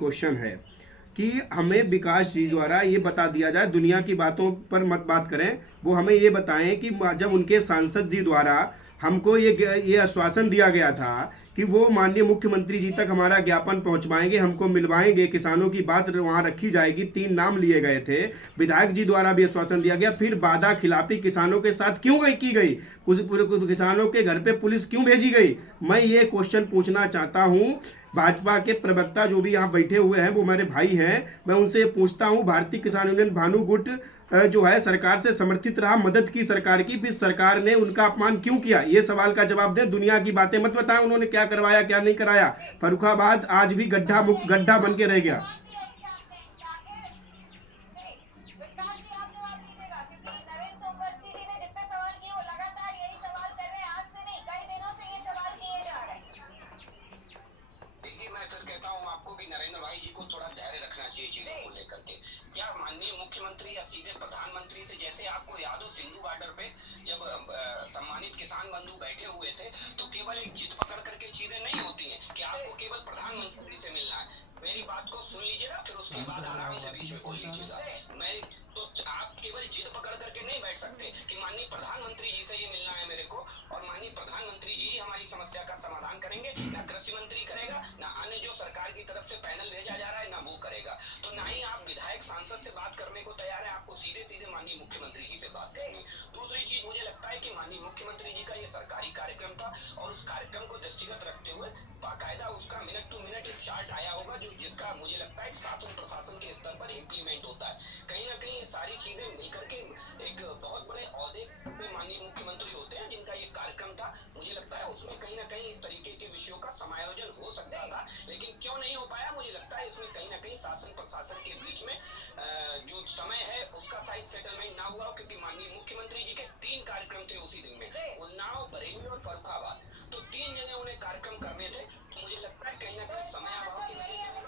Question है कि हमें विकास जी द्वारा ये बता दिया जाए, दुनिया की बातों पर मत बात करें। वो हमें ये बताएं कि जब उनके सांसद जी द्वारा हमको ये आश्वासन दिया गया था कि वो माननीय मुख्यमंत्री जी तक हमारा ज्ञापन पहुंचवाएंगे, हमको मिलवाएंगे, किसानों की बात वहां रखी जाएगी, 3 नाम लिए गए थे, विधायक जी द्वारा भी आश्वासन दिया गया, फिर वादा खिलाफी किसानों के साथ क्यों की गई? कुछ किसानों के घर पे पुलिस क्यों भेजी गई? मैं ये क्वेश्चन पूछना चाहता हूं। भाजपा के प्रवक्ता जो भी यहाँ बैठे हुए हैं वो हमारे भाई हैं, मैं उनसे पूछता हूँ, भारतीय किसान यूनियन भानु गुट जो है सरकार से समर्थित रहा, मदद की सरकार की, फिर सरकार ने उनका अपमान क्यों किया? ये सवाल का जवाब दें, दुनिया की बातें मत बताएं उन्होंने क्या करवाया क्या नहीं कराया। फर्रुखाबाद आज भी गड्ढा बन के रह गया। नरेंद्र भाई जी को थोड़ा धैर्य रखना चाहिए चीजों को लेकर के। क्या माननीय मुख्यमंत्री या सीधे प्रधानमंत्री से, जैसे आपको याद हो सिंधु बॉर्डर पे जब सम्मानित किसान बंधु बैठे हुए थे, तो केवल एक जिद पकड़ करके चीजें नहीं होती हैं कि आपको केवल प्रधानमंत्री से मिलना है। मेरी बात को सुन लीजिएगा, फिर उसके बाद आराम से बीच में बोल लीजिएगा। मैं तो आप केवल जिद पकड़ करके नहीं बैठ सकते कि माननीय प्रधानमंत्री जी से ये मिलना है मेरे को, और माननीय प्रधानमंत्री जी ही हमारी समस्या का समाधान करेंगे, ना कृषि मंत्री करेगा, ना अन्य जो सरकार की तरफ से पैनल भेजा जा रहा है, ना वो करेगा। तो ना ही आप विधायक सांसद से बात करने को तैयार है, आपको सीधे सीधे माननीय मुख्यमंत्री जी से बात करनी। दूसरी चीज, मुझे लगता है कि माननीय मुख्यमंत्री जी का ये सरकारी कार्यक्रम था, और उस कार्यक्रम को दृष्टिगत रखते हुए बाकायदा उसका मिनट टू मिनट एक चार्ट आया होगा, जो जिसका मुझे लगता है शासन प्रशासन के स्तर पर इम्प्लीमेंट होता है। कहीं ना कहीं ये सारी चीजें मिलकर के एक बहुत बड़े औहदे पे माननीय मुख्यमंत्री होते हैं, जिनका ये कार्यक्रम था। मुझे लगता है उसमें कहीं ना कहीं इस तरीके के विषयों का समायोजन हो सकता था, लेकिन क्यों नहीं हो पाया? मुझे लगता है इसमें कहीं ना कहीं शासन प्रशासन के बीच में जो समय है उसका साइज सेटलमेंट ना हुआ, क्योंकि माननीय मुख्यमंत्री जी के 3 कार्यक्रम थे उसी दिन में, उन्नाव, बरेली और फर्रुखाबाद। तो 3 जगह उन्हें कार्यक्रम करने थे, तो मुझे लगता है कहीं ना कहीं समय अभाव की वजह से